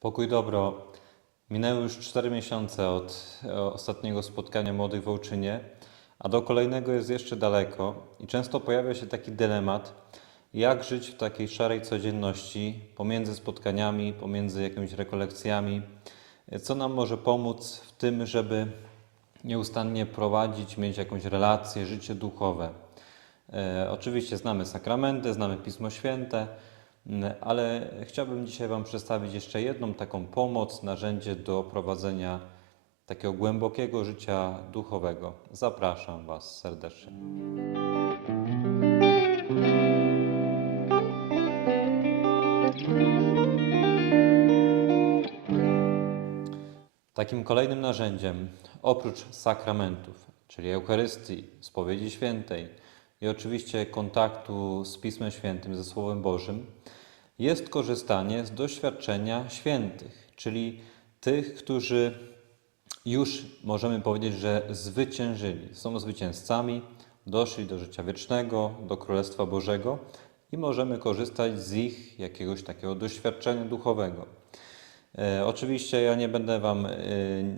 Pokój dobro. Minęły już 4 miesiące od e, ostatniego spotkania młodych w Ołczynie, a do kolejnego jest jeszcze daleko i często pojawia się taki dylemat, jak żyć w takiej szarej codzienności pomiędzy spotkaniami, pomiędzy jakimiś rekolekcjami, e, co nam może pomóc w tym, żeby nieustannie prowadzić, mieć jakąś relację, życie duchowe. E, oczywiście znamy sakramenty, znamy Pismo Święte, ale chciałbym dzisiaj Wam przedstawić jeszcze jedną taką pomoc, narzędzie do prowadzenia takiego głębokiego życia duchowego. Zapraszam Was serdecznie. Takim kolejnym narzędziem, oprócz sakramentów, czyli Eucharystii, spowiedzi świętej i oczywiście kontaktu z Pismem Świętym, ze Słowem Bożym, jest korzystanie z doświadczenia świętych, czyli tych, którzy już możemy powiedzieć, że zwyciężyli, są zwycięzcami, doszli do życia wiecznego, do Królestwa Bożego i możemy korzystać z ich jakiegoś takiego doświadczenia duchowego. E, Oczywiście ja nie będę Wam e,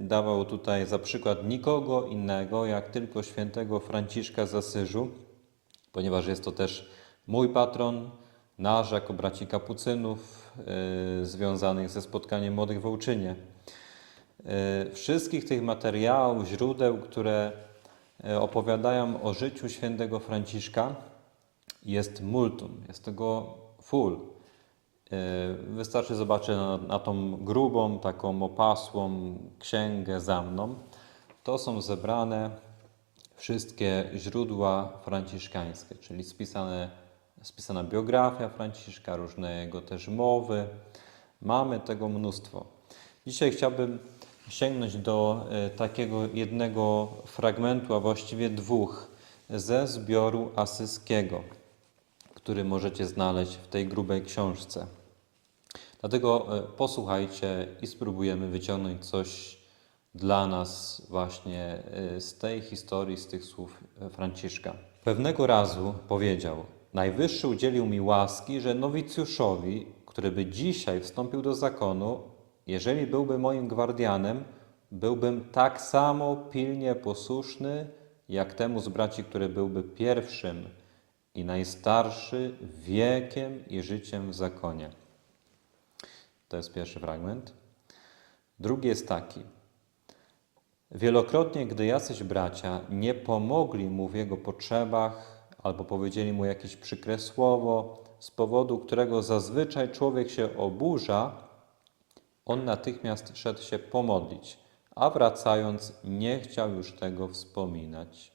dawał tutaj za przykład nikogo innego, jak tylko świętego Franciszka z Asyżu, ponieważ jest to też mój patron, nasz jako braci kapucynów e, związanych ze spotkaniem młodych w Ołczynie. E, Wszystkich tych materiałów, źródeł, które e, opowiadają o życiu świętego Franciszka, jest multum, jest tego full. Wystarczy zobaczyć na, na tą grubą, taką opasłą księgę za mną. To są zebrane wszystkie źródła franciszkańskie, czyli spisane, spisana biografia Franciszka, różne jego też mowy. Mamy tego mnóstwo. Dzisiaj chciałbym sięgnąć do e, takiego jednego fragmentu, a właściwie dwóch, ze zbioru asyskiego, który możecie znaleźć w tej grubej książce. Dlatego e, posłuchajcie i spróbujemy wyciągnąć coś dla nas właśnie e, z tej historii, z tych słów Franciszka. Pewnego razu powiedział: Najwyższy udzielił mi łaski, że nowicjuszowi, który by dzisiaj wstąpił do zakonu, jeżeli byłby moim gwardianem, byłbym tak samo pilnie posłuszny, jak temu z braci, który byłby pierwszym i najstarszy wiekiem i życiem w zakonie. To jest pierwszy fragment. Drugi jest taki. Wielokrotnie, gdy jacyś bracia nie pomogli mu w jego potrzebach albo powiedzieli mu jakieś przykre słowo, z powodu którego zazwyczaj człowiek się oburza, on natychmiast szedł się pomodlić, a wracając nie chciał już tego wspominać.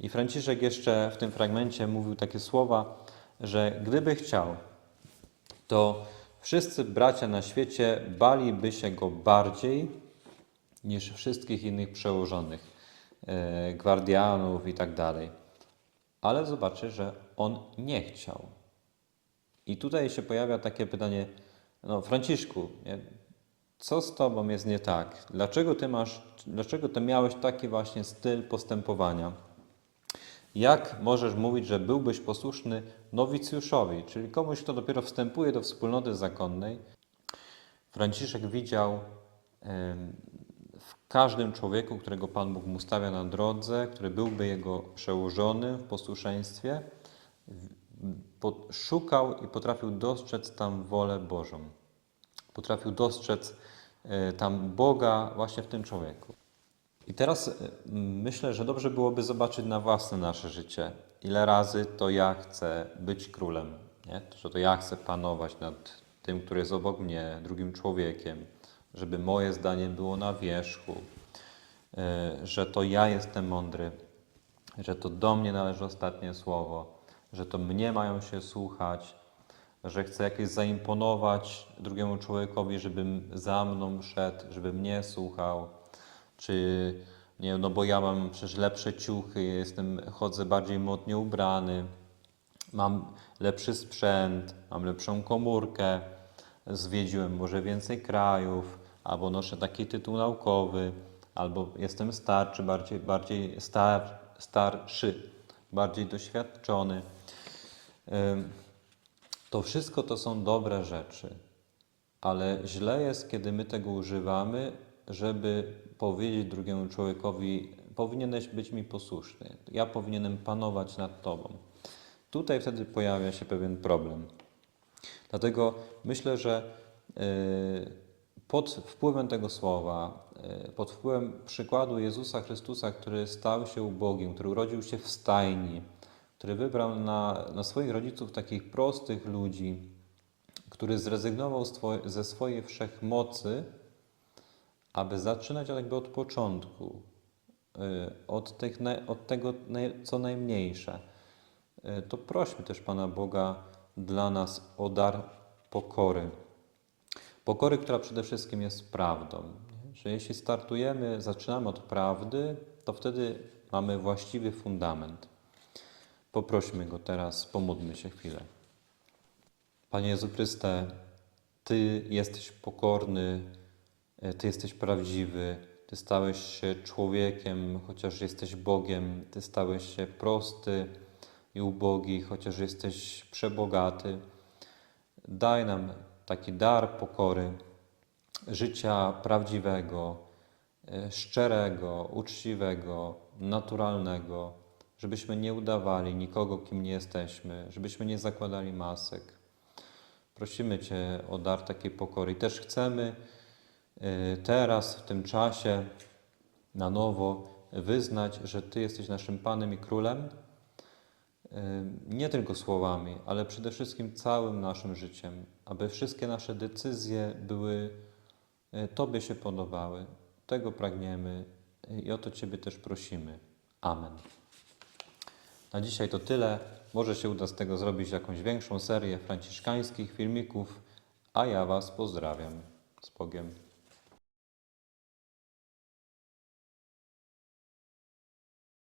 I Franciszek jeszcze w tym fragmencie mówił takie słowa, że gdyby chciał, to wszyscy bracia na świecie baliby się go bardziej niż wszystkich innych przełożonych, e, gwardianów i tak dalej. Ale zobaczy, że on nie chciał. I tutaj się pojawia takie pytanie, no Franciszku, co z tobą jest nie tak? Dlaczego ty masz, dlaczego ty miałeś taki właśnie styl postępowania? Jak możesz mówić, że byłbyś posłuszny nowicjuszowi, czyli komuś, kto dopiero wstępuje do wspólnoty zakonnej? Franciszek widział każdym człowieku, którego Pan Bóg mu stawia na drodze, który byłby jego przełożony w posłuszeństwie, szukał i potrafił dostrzec tam wolę Bożą. Potrafił dostrzec e, tam Boga właśnie w tym człowieku. I teraz e, myślę, że dobrze byłoby zobaczyć na własne nasze życie. Ile razy to ja chcę być królem, nie? że to ja chcę panować nad tym, który jest obok mnie, drugim człowiekiem, żeby moje zdanie było na wierzchu, e, że to ja jestem mądry, że to do mnie należy ostatnie słowo, że to mnie mają się słuchać, że chcę jakieś zaimponować drugiemu człowiekowi, żebym za mną szedł, żeby mnie słuchał, czy nie no bo ja mam przecież lepsze ciuchy, jestem, chodzę bardziej modnie ubrany, mam lepszy sprzęt, mam lepszą komórkę, zwiedziłem może więcej krajów, albo noszę taki tytuł naukowy, albo jestem starszy, bardziej, bardziej star, starszy, bardziej doświadczony. To wszystko to są dobre rzeczy. ale źle jest, kiedy my tego używamy, żeby powiedzieć drugiemu człowiekowi: Powinieneś być mi posłuszny, ja powinienem panować nad tobą. Tutaj wtedy pojawia się pewien problem. Dlatego myślę, że y, pod wpływem tego słowa, y, pod wpływem przykładu Jezusa Chrystusa, który stał się ubogim, który urodził się w stajni, który wybrał na, na swoich rodziców takich prostych ludzi, który zrezygnował ze swojej wszechmocy, aby zaczynać jakby od początku, y, od, tych, od tego, co najmniejsze, y, to prośmy też Pana Boga dla nas o dar pokory. Pokory, która przede wszystkim jest prawdą. Że jeśli startujemy, zaczynamy od prawdy, to wtedy mamy właściwy fundament. Poprośmy Go teraz, pomódlmy się chwilę. Panie Jezu Chryste, Ty jesteś pokorny, e, Ty jesteś prawdziwy, Ty stałeś się człowiekiem, chociaż jesteś Bogiem, Ty stałeś się prosty i ubogi, chociaż jesteś przebogaty. Daj nam taki dar pokory, życia prawdziwego, e, szczerego, uczciwego, naturalnego, żebyśmy nie udawali nikogo, kim nie jesteśmy, żebyśmy nie zakładali masek. Prosimy Cię o dar takiej pokory i też chcemy y, teraz, w tym czasie, na nowo wyznać, że Ty jesteś naszym Panem i Królem, nie tylko słowami, ale przede wszystkim całym naszym życiem, aby wszystkie nasze decyzje były y, Tobie się podobały. Tego pragniemy i o to Ciebie też prosimy. Amen. Na dzisiaj to tyle. Może się uda z tego zrobić jakąś większą serię franciszkańskich filmików, a ja Was pozdrawiam. Z Bogiem.